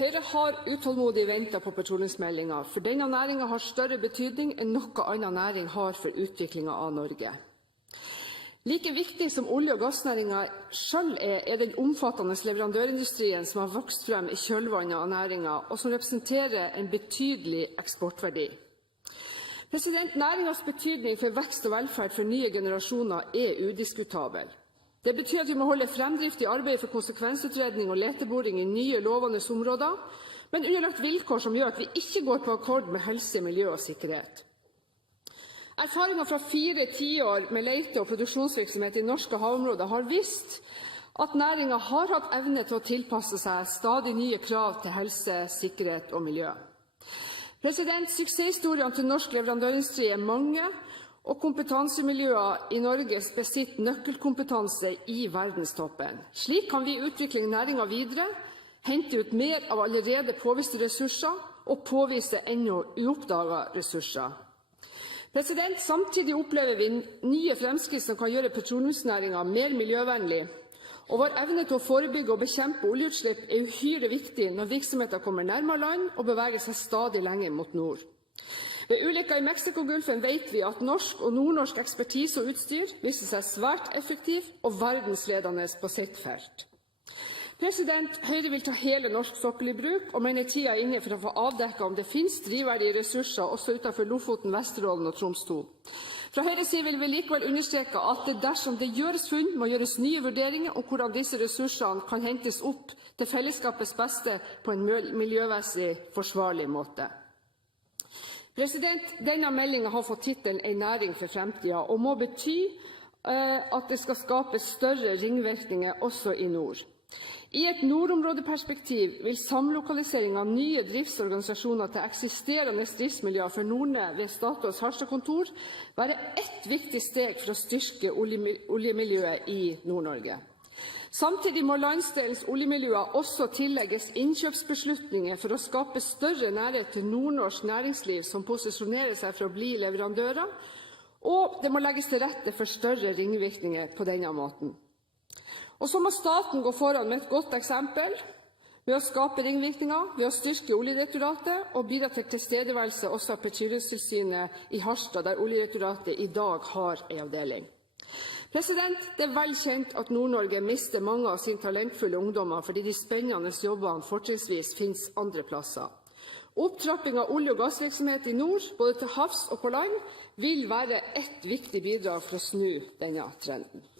Høyre har utålmodig ventet på petroleumsmeldingen, for denne næringen har større betydning enn noe annen næring har for utviklingen av Norge. Like viktig som olje- og gassnæringen selv er den omfattende leverandørindustrien som har vokst frem i kjølvannet av næringen, og som representerer en betydelig eksportverdi. Næringens betydning for vekst og velferd for nye generasjoner er udiskutabel. Det betyr at vi må holde fremdrift i arbeidet for konsekvensutredning og leteboring i nye, lovende områder, men underlagt vilkår som gjør at vi ikke går på akkord med helse, miljø og sikkerhet. Erfaringer fra 4 tiår med lete- og produksjonsvirksomhet i norske havområder har vist at næringen har hatt evne til å tilpasse seg stadig nye krav til helse, sikkerhet og miljø. Suksesshistoriene til norsk leverandørindustri er mange, og kompetansemiljøer i Norge besitter nøkkelkompetanse i verdenstoppen. Slik kan vi utvikle næringen videre, hente ut mer av allerede påviste ressurser og påvise ennå uoppdagede ressurser. Samtidig opplever vi nye fremskritt som kan gjøre petroleumsnæringen mer miljøvennlig, og vår evne til å forebygge og bekjempe oljeutslipp er uhyre viktig når virksomheten kommer nærmere land og beveger seg stadig lenger mot nord. Ved ulykker i Mexicogolfen vet vi at norsk og nordnorsk ekspertise og utstyr viser seg svært effektiv og verdensledende på sitt felt. Høyre vil ta hele norsk sokkel i bruk, og mener tida er inne for å få avdekket om det finnes drivverdige ressurser også utenfor Lofoten, Vesterålen og Troms II. Fra Høyres side vil vi likevel understreke at det dersom det gjøres funn, må gjøres nye vurderinger om hvordan disse ressursene kan hentes opp til fellesskapets beste på en miljømessig forsvarlig måte. Denne meldingen har fått tittelen «En næring for fremtiden» og må bety at det skal skapes større ringvirkninger også i nord. I et nordområdeperspektiv vil samlokalisering av nye driftsorganisasjoner til eksisterende driftsmiljøer for Norne ved Statoils Harstad-kontor være ett viktig steg for å styrke oljemiljøet i Nord-Norge. Samtidig må landsdelens oljemiljøer også tillegges innkjøpsbeslutninger for å skape større nærhet til nordnorsk næringsliv som posisjonerer seg for å bli leverandører, og det må legges til rette for større ringvirkninger på denne måten. Og så må staten gå foran med et godt eksempel ved å skape ringvirkninger, ved å styrke Oljedirektoratet og bidra til tilstedeværelse også av Petroleumstilsynet i Harstad, der Oljedirektoratet i dag har en avdeling. Det er vel kjent at Nord-Norge mister mange av sine talentfulle ungdommer fordi de spennende jobbene fortrinnsvis finnes andre plasser. Opptrapping av olje- og gassvirksomhet i nord, både til havs og på land, vil være et viktig bidrag for å snu denne trenden.